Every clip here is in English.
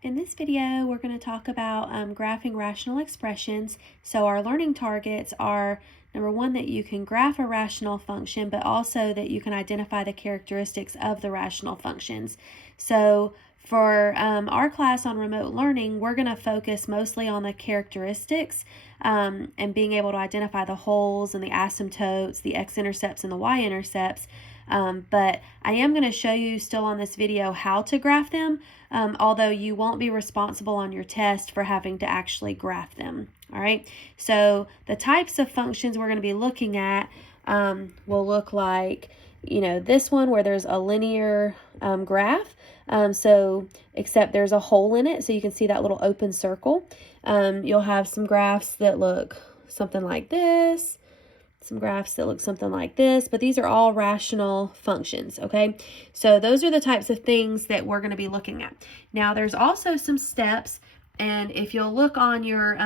In this video, we're going to talk about graphing rational expressions. So our learning targets are, number one, that you can graph a rational function, but also that you can identify the characteristics of the rational functions. So for our class on remote learning, we're going to focus mostly on the characteristics and being able to identify the wholes and the asymptotes, the x-intercepts and the y-intercepts. But I am going to show you still on this video how to graph them, although you won't be responsible on your test for having to actually graph them. All right, so the types of functions we're going to be looking at will look like, this one where there's a linear graph. Except there's a hole in it, so you can see that little open circle. You'll have some graphs that look something like this, some graphs that look something like this, but these are all rational functions, okay? So those are the types of things that we're going to be looking at. Now, there's also some steps, and if you'll look on your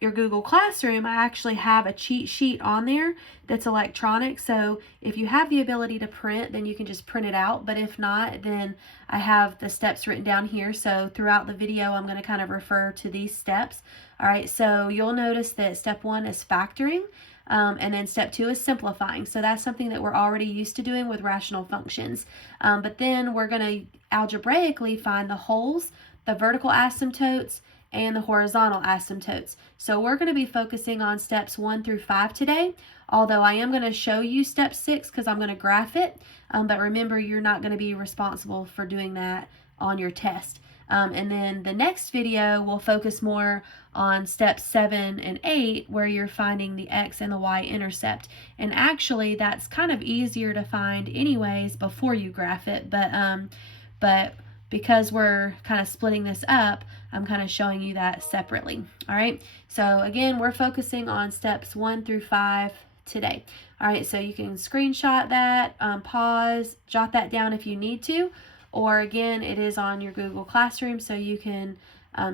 Google Classroom, I actually have a cheat sheet on there that's electronic. So if you have the ability to print, then you can just print it out. But if not, then I have the steps written down here. So throughout the video, I'm going to kind of refer to these steps. All right, so you'll notice that step one is factoring. And then step two is simplifying. So that's something that we're already used to doing with rational functions. But then we're going to algebraically find the wholes, the vertical asymptotes, and the horizontal asymptotes. So we're going to be focusing on steps 1 through 5 today, although I am going to show you step 6 because I'm going to graph it. But remember, you're not going to be responsible for doing that on your test. And then the next video will focus more on steps 7 and 8, where you're finding the x and the y-intercept. And actually, that's kind of easier to find anyways before you graph it, but because we're kind of splitting this up, I'm kind of showing you that separately. All right, so again, we're focusing on steps 1 through 5 today. All right, so you can screenshot that, pause, jot that down if you need to, or again, it is on your Google Classroom, so you can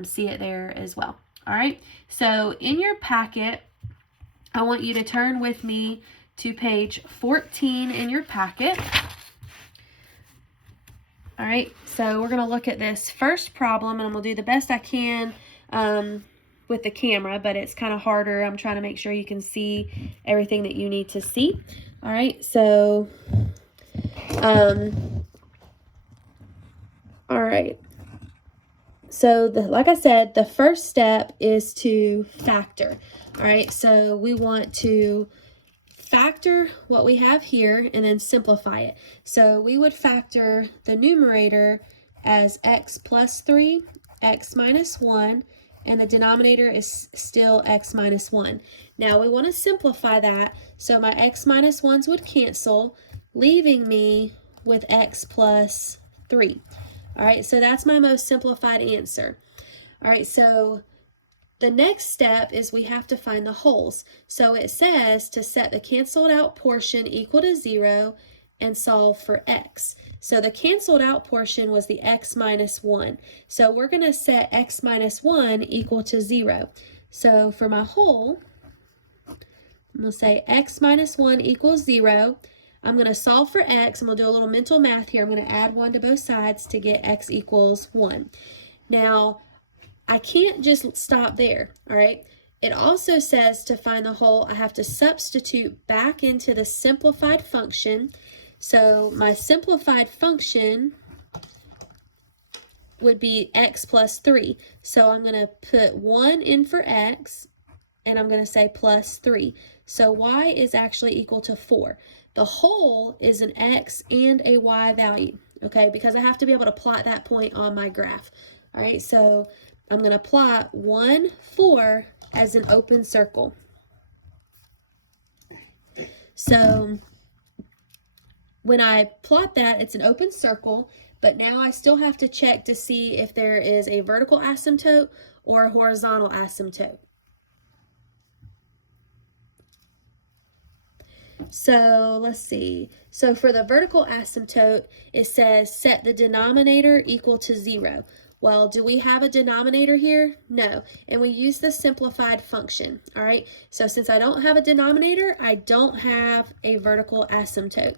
see it there as well. All right, so in your packet, I want you to turn with me to page 14 in your packet. All right, so we're going to look at this first problem, and I'm going to do the best I can with the camera, but it's kind of harder. I'm trying to make sure you can see everything that you need to see. All right, so, all right. So, like I said, the first step is to factor. All right, so we want to factor what we have here and then simplify it. So we would factor the numerator as x plus 3, x minus 1, and the denominator is still x minus 1. Now we want to simplify that, so my x minus 1s would cancel, leaving me with x plus 3. All right, so that's my most simplified answer. All right, so the next step is we have to find the wholes. So it says to set the canceled out portion equal to 0 and solve for x. So the canceled out portion was the x minus 1. So we're going to set x minus 1 equal to 0. So for my whole, I'm going to say x minus 1 equals 0. I'm going to solve for x. I'm going to do a little mental math here. I'm going to add 1 to both sides to get x equals 1. Now, I can't just stop there, all right? It also says to find the whole, I have to substitute back into the simplified function. So my simplified function would be x plus 3. So I'm going to put 1 in for x, and I'm going to say plus 3. So y is actually equal to 4. The whole is an x and a y value, okay? Because I have to be able to plot that point on my graph. All right, so I'm going to plot 1, 4 as an open circle. So when I plot that, it's an open circle, but now I still have to check to see if there is a vertical asymptote or a horizontal asymptote. So let's see. So for the vertical asymptote, it says set the denominator equal to 0. Well, do we have a denominator here? No. And we use the simplified function. All right. So since I don't have a denominator, I don't have a vertical asymptote.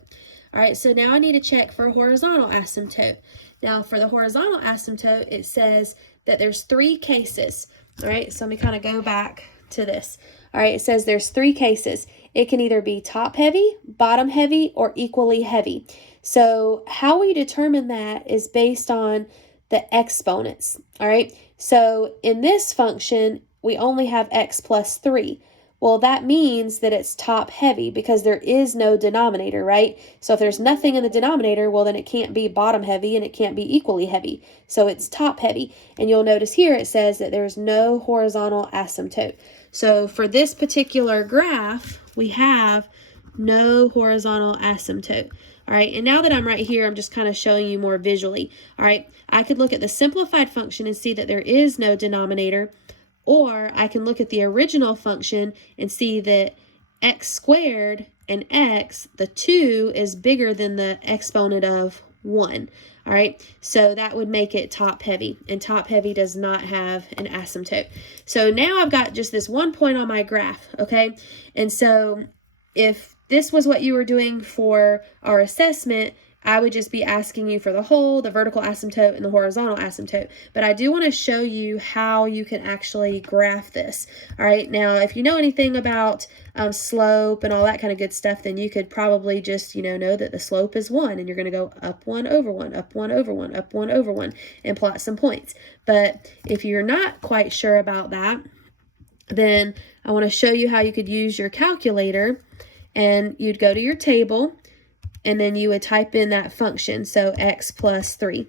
All right, so now I need to check for a horizontal asymptote. Now for the horizontal asymptote, it says that there's 3 cases. All right, so let me kind of go back to this. All right, it says there's 3 cases. It can either be top heavy, bottom heavy, or equally heavy. So how we determine that is based on the exponents. All right, so in this function, we only have x plus 3. Well, that means that it's top heavy because there is no denominator, right? So if there's nothing in the denominator, well, then it can't be bottom heavy and it can't be equally heavy. So it's top heavy. And you'll notice here it says that there's no horizontal asymptote. So for this particular graph, we have no horizontal asymptote. All right, and now that I'm right here, I'm just kind of showing you more visually. All right, I could look at the simplified function and see that there is no denominator. Or I can look at the original function and see that x squared and x, the 2 is bigger than the exponent of 1. All right, so that would make it top heavy, and top heavy does not have an asymptote. So now I've got just this one point on my graph, okay? And so if this was what you were doing for our assessment, I would just be asking you for the whole, the vertical asymptote, and the horizontal asymptote. But I do want to show you how you can actually graph this. All right, now if you know anything about slope and all that kind of good stuff, then you could probably just, know that the slope is 1, and you're going to go up 1 over 1, up 1 over 1, up 1 over 1, and plot some points. But if you're not quite sure about that, then I want to show you how you could use your calculator, and you'd go to your table, and then you would type in that function, so x plus 3.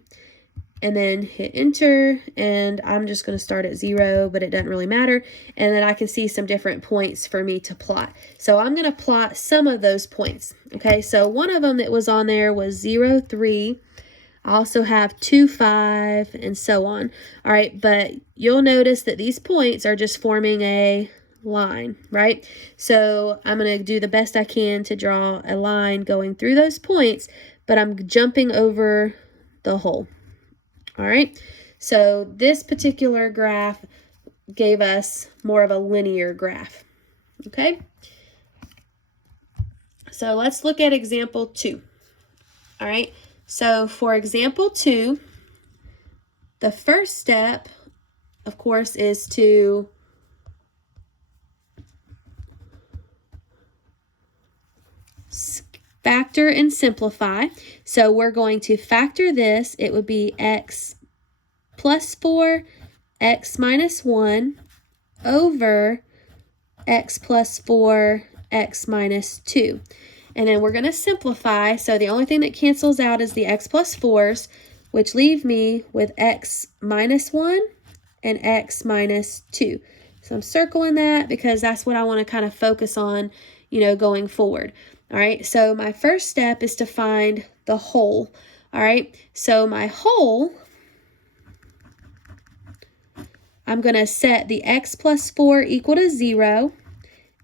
And then hit enter, and I'm just going to start at 0, but it doesn't really matter. And then I can see some different points for me to plot. So I'm going to plot some of those points. Okay, so one of them that was on there was 0, 3. I also have 2, 5, and so on. All right, but you'll notice that these points are just forming a line, right? So I'm going to do the best I can to draw a line going through those points, but I'm jumping over the whole. All right, so this particular graph gave us more of a linear graph. Okay, so let's look at example 2. All right, so for example 2, the first step, of course, is to factor and simplify. So we're going to factor this. It would be x plus 4, x minus 1 over x plus 4, x minus 2. And then we're going to simplify. So the only thing that cancels out is the x plus 4s, which leave me with x minus 1 and x minus 2. So I'm circling that because that's what I want to kind of focus on, going forward. All right, so my first step is to find the whole. All right, so my whole, I'm going to set the x plus 4 equal to 0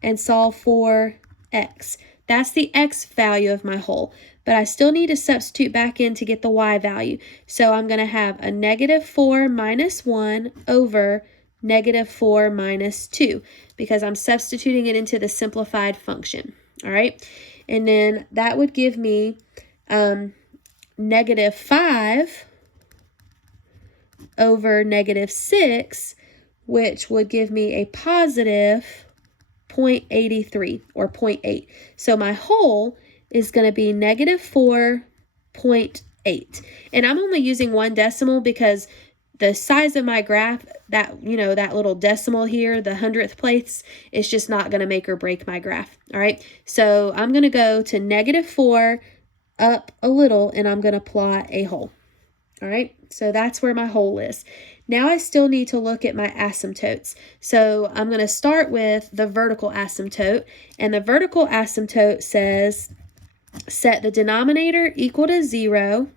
and solve for x. That's the x value of my whole, but I still need to substitute back in to get the y value. So I'm going to have a negative 4 minus 1 over negative 4 minus 2 because I'm substituting it into the simplified function. All right, and then that would give me negative 5 over negative 6, which would give me a positive 0.83 or 0.8. So my whole is going to be negative 4.8. And I'm only using 1 decimal because the size of my graph, that little decimal here, the 100th place, is just not going to make or break my graph. All right, so I'm going to go to negative 4 up a little, and I'm going to plot a whole. All right, so that's where my whole is. Now I still need to look at my asymptotes. So I'm going to start with the vertical asymptote, and the vertical asymptote says set the denominator equal to 0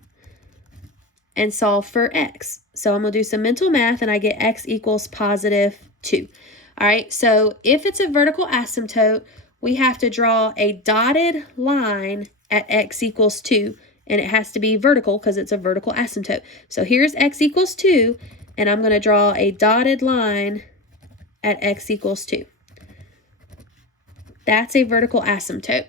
and solve for x. So I'm going to do some mental math, and I get x equals positive 2. All right, so if it's a vertical asymptote, we have to draw a dotted line at x equals 2, and it has to be vertical because it's a vertical asymptote. So here's x equals 2, and I'm going to draw a dotted line at x equals 2. That's a vertical asymptote.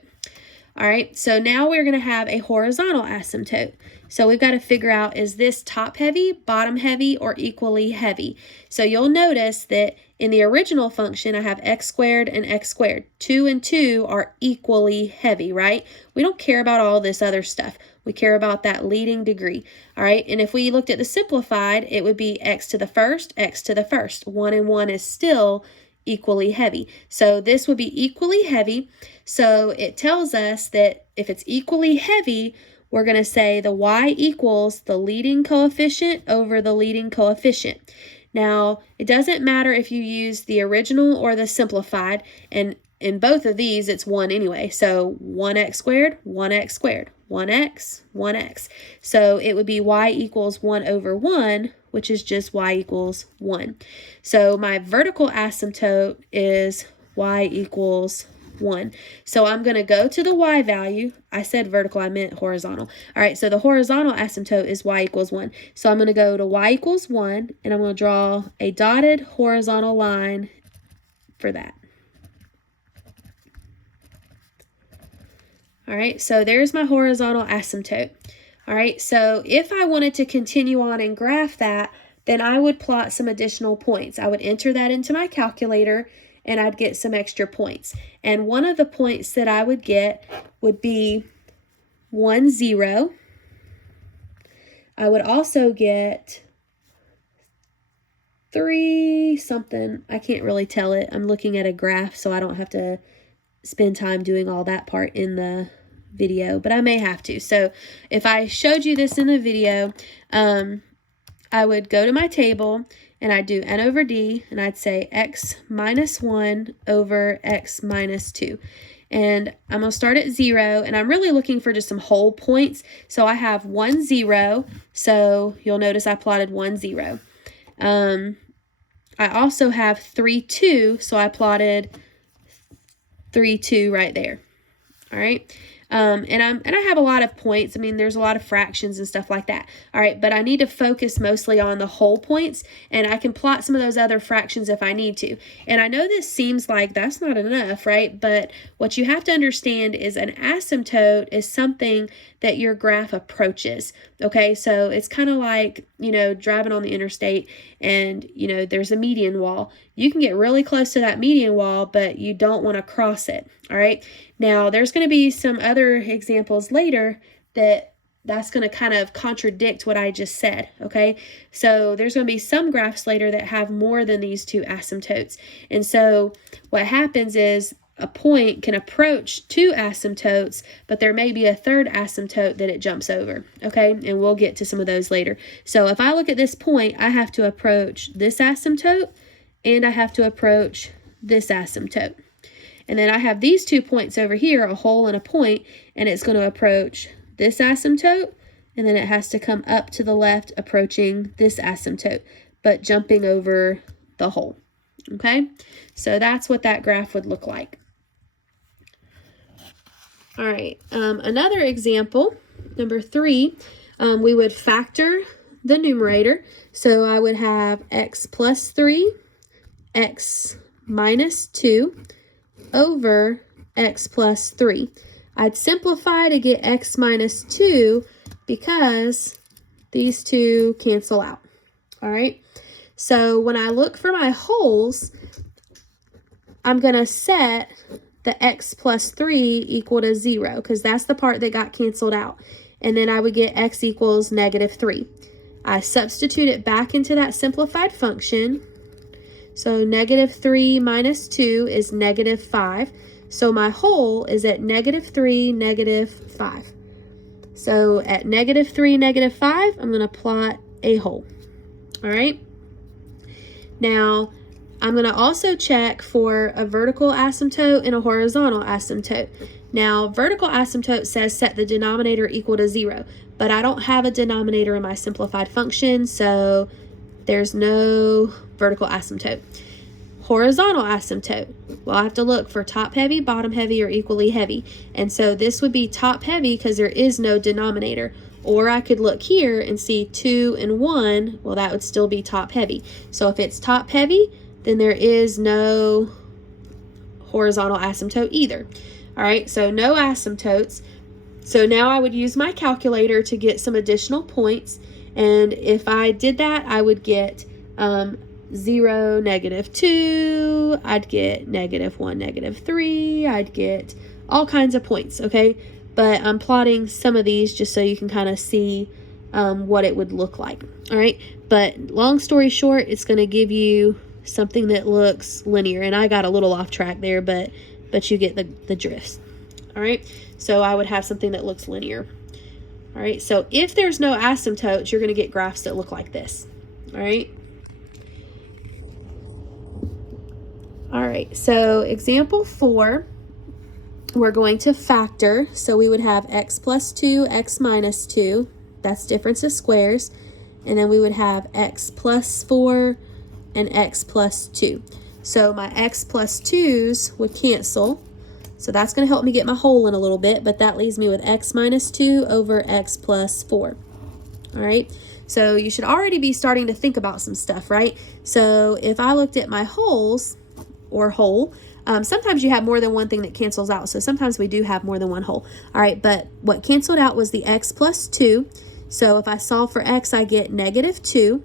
All right, so now we're going to have a horizontal asymptote. So we've got to figure out, is this top heavy, bottom heavy, or equally heavy? So you'll notice that in the original function, I have x squared and x squared. 2 and 2 are equally heavy, right? We don't care about all this other stuff. We care about that leading degree, all right? And if we looked at the simplified, it would be x to the first, x to the first. 1 and 1 is still equally heavy. So this would be equally heavy. So it tells us that if it's equally heavy, we're going to say the y equals the leading coefficient over the leading coefficient. Now, it doesn't matter if you use the original or the simplified, and in both of these, it's 1 anyway. So 1x squared, 1x squared, 1x, 1x. So it would be y equals 1 over 1, which is just y equals 1. So my vertical asymptote is y equals 1. So I'm going to go to the y value. I said vertical, I meant horizontal. All right, so the horizontal asymptote is y equals 1. So I'm going to go to y equals 1, and I'm going to draw a dotted horizontal line for that. All right, so there's my horizontal asymptote. All right, so if I wanted to continue on and graph that, then I would plot some additional points. I would enter that into my calculator, and I'd get some extra points. And one of the points that I would get would be 1, 0. I would also get 3 something. I can't really tell it. I'm looking at a graph, so I don't have to spend time doing all that part in the video, but I may have to. So if I showed you this in the video, I would go to my table and I'd do n over d, and I'd say x minus 1 over x minus 2. And I'm going to start at 0, and I'm really looking for just some whole points. So I have 1, 0. So you'll notice I plotted 1, 0. I also have 3, 2. So I plotted 3, 2 right there. All right. And I have a lot of points. I mean, there's a lot of fractions and stuff like that. All right, but I need to focus mostly on the whole points, and I can plot some of those other fractions if I need to. And I know this seems like that's not enough, right? But what you have to understand is an asymptote is something that your graph approaches. Okay, so it's kind of like, you know, driving on the interstate and, you know, there's a median wall. You can get really close to that median wall, but you don't want to cross it. All right. Now, there's going to be some other examples later that's going to kind of contradict what I just said, okay? So there's going to be some graphs later that have more than these two asymptotes. And so what happens is a point can approach two asymptotes, but there may be a third asymptote that it jumps over, okay? And we'll get to some of those later. So if I look at this point, I have to approach this asymptote, and I have to approach this asymptote. And then I have these 2 points over here, a hole and a point, and it's going to approach this asymptote, and then it has to come up to the left, approaching this asymptote, but jumping over the hole. Okay, so that's what that graph would look like. All right, another example, number 3, we would factor the numerator. So I would have x plus 3, x minus 2, over x plus 3. I'd simplify to get x minus 2 because these two cancel out. All right. So when I look for my holes, I'm going to set the x plus 3 equal to 0 because that's the part that got canceled out. And then I would get x equals negative 3. I substitute it back into that simplified function. So negative 3 minus 2 is negative 5. So my hole is at negative 3, negative 5. So at negative 3, negative 5, I'm going to plot a hole. All right. Now, I'm going to also check for a vertical asymptote and a horizontal asymptote. Now, vertical asymptote says set the denominator equal to 0, but I don't have a denominator in my simplified function, so there's no vertical asymptote. Horizontal asymptote, well, I have to look for top heavy, bottom heavy, or equally heavy. And so this would be top heavy because there is no denominator. Or I could look here and see 2 and 1, well, that would still be top heavy. So if it's top heavy, then there is no horizontal asymptote either. All right, so no asymptotes. So now I would use my calculator to get some additional points. And if I did that, I would get 0, -2. I'd get -1, -3. I'd get all kinds of points, okay? But I'm plotting some of these just so you can kind of see what it would look like, all right? But long story short, it's going to give you something that looks linear. And I got a little off track there, but you get the drifts, all right? So I would have something that looks linear. All right, so if there's no asymptotes, you're going to get graphs that look like this. All right. All right, so example 4, we're going to factor. So we would have x plus 2, x minus 2. That's difference of squares. And then we would have x plus 4 and x plus 2. So my x plus 2's would cancel. So that's going to help me get my whole in a little bit, but that leaves me with x minus 2 over x plus 4. All right, so you should already be starting to think about some stuff, right? So if I looked at my wholes, or whole, sometimes you have more than one thing that cancels out, so sometimes we do have more than one whole. All right, but what canceled out was the x plus 2. So if I solve for x, I get -2.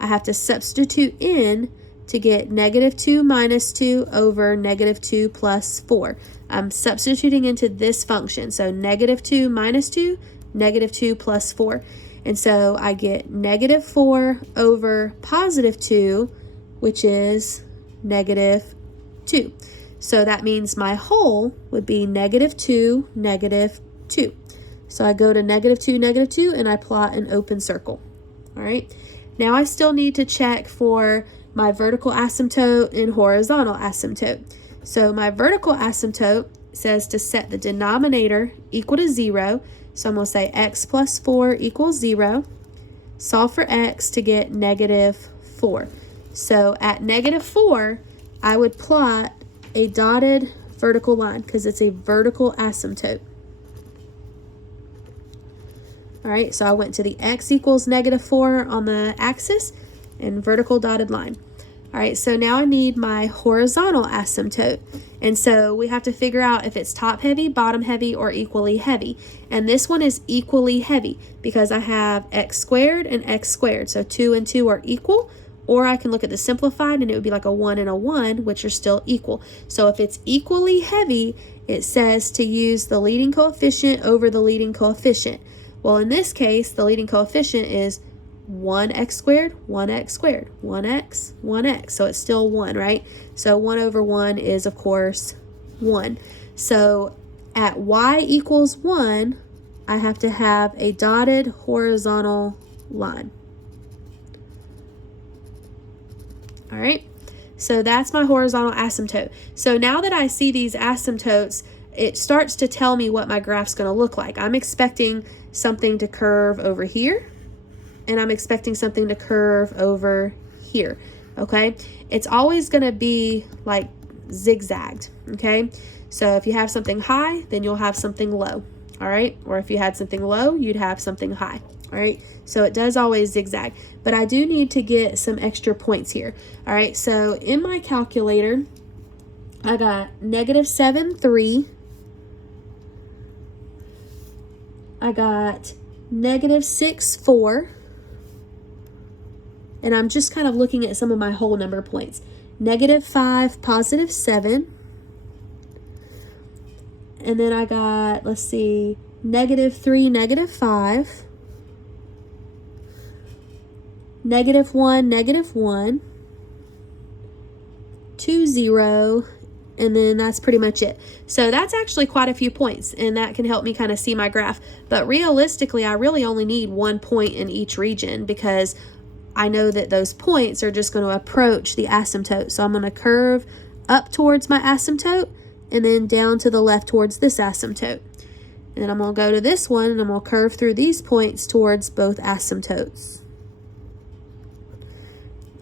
I have to substitute in to get -2 minus 2 over -2 plus 4. I'm substituting into this function. So -2 minus 2, -2 plus 4. And so I get -4 over +2, which is -2. So that means my whole would be -2, -2. So I go to -2, -2, and I plot an open circle. All right. Now I still need to check for my vertical asymptote and horizontal asymptote. So my vertical asymptote says to set the denominator equal to 0. So I'm going to say x plus 4 equals 0. Solve for x to get -4. So at -4, I would plot a dotted vertical line because it's a vertical asymptote. All right, so I went to the x equals -4 on the axis and vertical dotted line. All right, so now I need my horizontal asymptote. And so we have to figure out if it's top heavy, bottom heavy, or equally heavy. And this one is equally heavy because I have x squared and x squared. So 2 and 2 are equal. Or I can look at the simplified and it would be like a 1 and a 1, which are still equal. So if it's equally heavy, it says to use the leading coefficient over the leading coefficient. Well, in this case, the leading coefficient is 1x squared, 1x squared, 1x, 1x. So it's still 1, right? So 1 over 1 is, of course, 1. So at y equals 1, I have to have a dotted horizontal line. All right, so that's my horizontal asymptote. So now that I see these asymptotes, it starts to tell me what my graph's going to look like. I'm expecting something to curve over here, and I'm expecting something to curve over here, okay? It's always going to be like zigzagged, okay? So if you have something high, then you'll have something low, all right? Or if you had something low, you'd have something high, all right? So it does always zigzag, but I do need to get some extra points here, all right? So in my calculator, I got -7, 3. I got -6, 4. And I'm just kind of looking at some of my whole number points. -5, +7. And then I got, let's see, -3, -5. -1, -1. 2, 0. And then that's pretty much it. So that's actually quite a few points, and that can help me kind of see my graph. But realistically, I really only need 1 point in each region because I know that those points are just going to approach the asymptote. So I'm going to curve up towards my asymptote and then down to the left towards this asymptote. And then I'm going to go to this one and I'm going to curve through these points towards both asymptotes.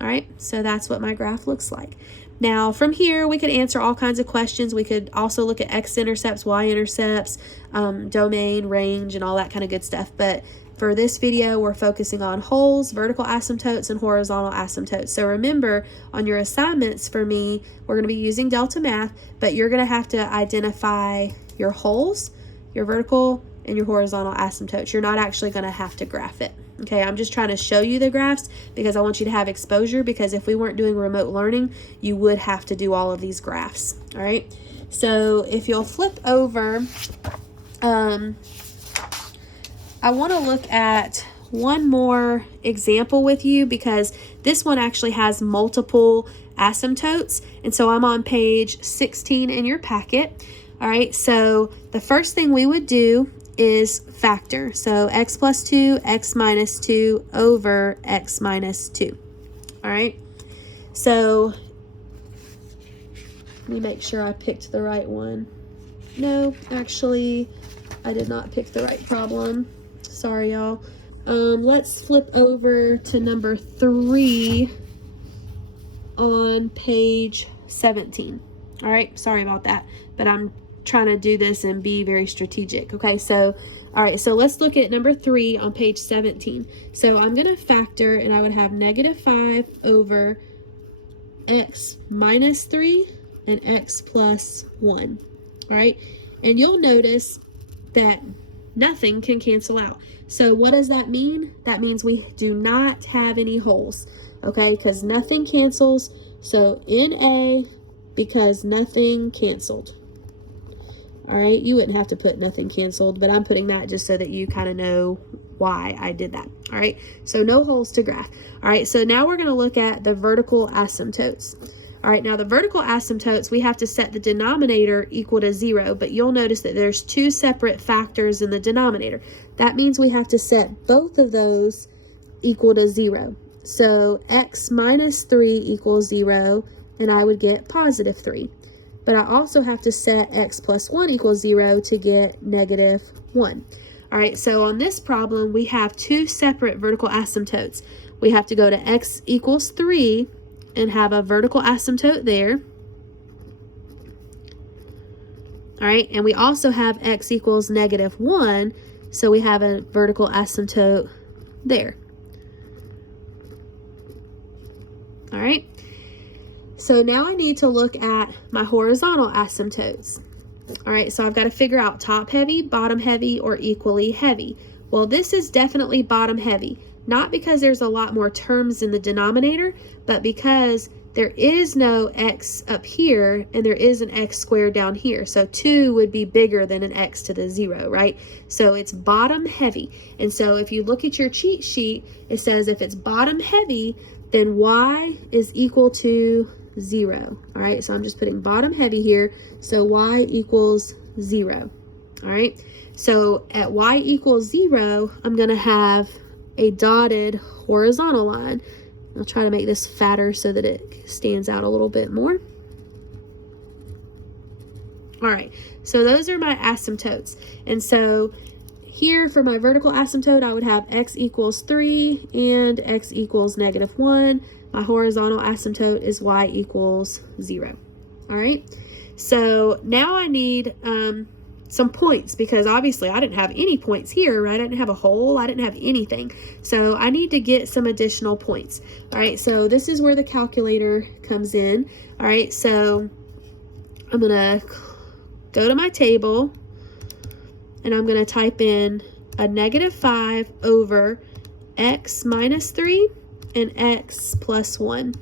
All right, so that's what my graph looks like. Now, from here, we could answer all kinds of questions. We could also look at x-intercepts, y-intercepts, domain, range, and all that kind of good stuff. But for this video, we're focusing on holes, vertical asymptotes, and horizontal asymptotes. So remember, on your assignments for me, we're going to be using Delta Math, but you're going to have to identify your holes, your vertical, and your horizontal asymptotes. You're not actually going to have to graph it. Okay, I'm just trying to show you the graphs because I want you to have exposure, because if we weren't doing remote learning, you would have to do all of these graphs. All right, so if you'll flip over, I want to look at one more example with you, because this one actually has multiple asymptotes, and so I'm on page 16 in your packet. All right, so the first thing we would do is factor. So x plus 2, x minus 2 over x minus 2. All right, so let me make sure I picked the right one. No, actually, I did not pick the right problem. Sorry, y'all. Let's flip over to number 3 on page 17. All right, sorry about that, but I'm trying to do this and be very strategic. Okay, so all right, so let's look at number 3 on page 17. So I'm going to factor, and I would have -5 over x minus 3 and x plus 1. All right, and you'll notice that nothing can cancel out. So what does that mean? That means we do not have any holes, okay, because nothing cancels. So NA, because nothing canceled. All right, you wouldn't have to put nothing canceled, but I'm putting that just so that you kind of know why I did that. All right, so no holes to graph. All right, so now we're going to look at the vertical asymptotes. All right, now the vertical asymptotes, we have to set the denominator equal to 0, but you'll notice that there's 2 separate factors in the denominator. That means we have to set both of those equal to 0. So x minus 3 equals 0, and I would get positive 3. But I also have to set x plus 1 equals 0 to get -1. All right, so on this problem, we have 2 separate vertical asymptotes. We have to go to x equals 3 and have a vertical asymptote there. All right, and we also have x equals -1, so we have a vertical asymptote there. All right, so now I need to look at my horizontal asymptotes. All right, so I've got to figure out top heavy, bottom heavy, or equally heavy. Well, this is definitely bottom heavy, not because there's a lot more terms in the denominator, but because there is no x up here and there is an x squared down here. So 2 would be bigger than an x to the 0, right? So it's bottom heavy. And so if you look at your cheat sheet, it says if it's bottom heavy, then y is equal to 0. All right, so I'm just putting bottom heavy here. So y equals 0. All right, so at y equals 0, I'm going to have a dotted horizontal line. I'll try to make this fatter so that it stands out a little bit more. All right, so those are my asymptotes. And so here for my vertical asymptote, I would have x equals 3 and x equals -1. My horizontal asymptote is y equals 0. All right, so now I need some points, because obviously I didn't have any points here, right? I didn't have a hole, I didn't have anything. So I need to get some additional points. All right, so this is where the calculator comes in. All right, so I'm gonna go to my table and I'm gonna type in a -5 over x minus 3 and x plus 1.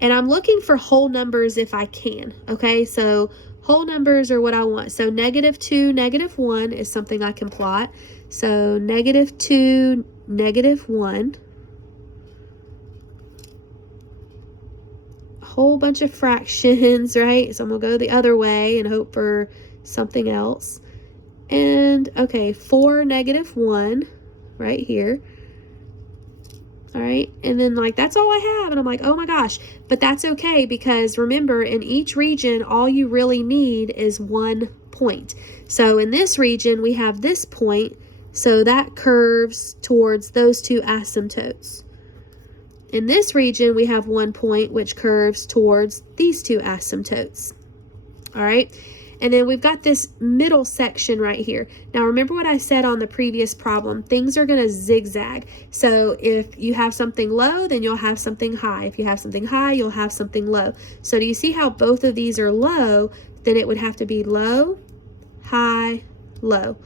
And I'm looking for whole numbers if I can, okay? So whole numbers are what I want. So -2, -1 is something I can plot. So -2, -1. A whole bunch of fractions, right? So I'm gonna go the other way and hope for something else. And okay, 4, -1 right here. All right, and then like that's all I have, and I'm like, oh my gosh, but that's okay, because remember, in each region all you really need is 1 point. So in this region we have this point, so that curves towards those 2 asymptotes. In this region we have 1 point which curves towards these 2 asymptotes. All right, And then we've got this middle section right here. Now remember what I said on the previous problem, things are going to zigzag. So if you have something low, then you'll have something high. If you have something high, you'll have something low. So do you see how both of these are low? Then it would have to be low, high, low.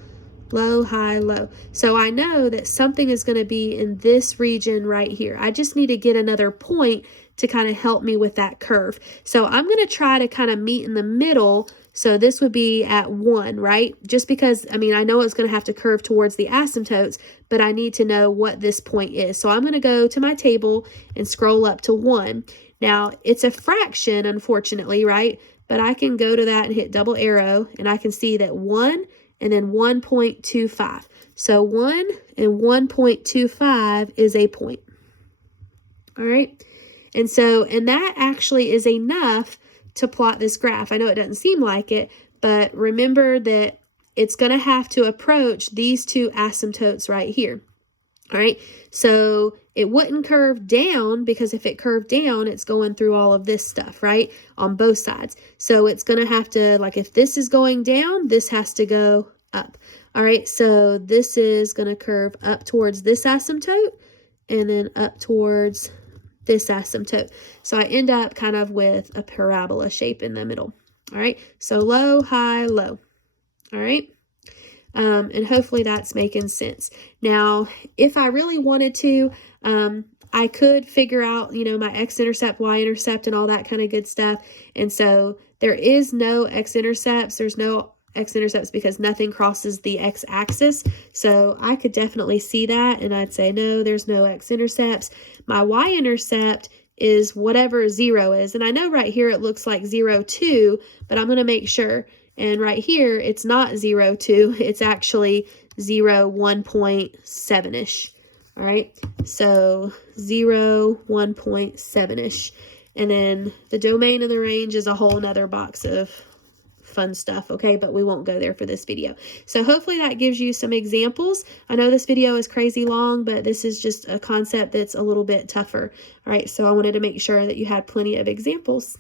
Low, high, low. So I know that something is going to be in this region right here. I just need to get another point to kind of help me with that curve. So I'm going to try to kind of meet in the middle. So this would be at 1, right? Just because, I mean, I know it's going to have to curve towards the asymptotes, but I need to know what this point is. So I'm going to go to my table and scroll up to 1. Now, it's a fraction, unfortunately, right? But I can go to that and hit double arrow, and I can see that 1 and then 1.25. So 1 and 1.25 is a point. All right. And so, and that actually is enough to plot this graph. I know it doesn't seem like it, but remember that it's going to have to approach these two asymptotes right here. All right. So it wouldn't curve down, because if it curved down, it's going through all of this stuff, right? On both sides. So it's going to have to, like, if this is going down, this has to go up. All right. So this is going to curve up towards this asymptote and then up towards this asymptote. So I end up kind of with a parabola shape in the middle. All right. So low, high, low. All right. And hopefully that's making sense. Now, if I really wanted to, I could figure out, you know, my x-intercept, y-intercept, and all that kind of good stuff. And so there is no x-intercepts. There's no x-intercepts because nothing crosses the x-axis. So I could definitely see that, and I'd say, no, there's no x-intercepts. My y-intercept is whatever 0 is. And I know right here it looks like 0, 2, but I'm going to make sure. And right here, it's not 0, 2. It's actually 0, 1.7-ish. All right. So 0, 1.7-ish. And then the domain of the range is a whole nother box of fun stuff. Okay. But we won't go there for this video. So hopefully that gives you some examples. I know this video is crazy long, but this is just a concept that's a little bit tougher. All right. So I wanted to make sure that you had plenty of examples.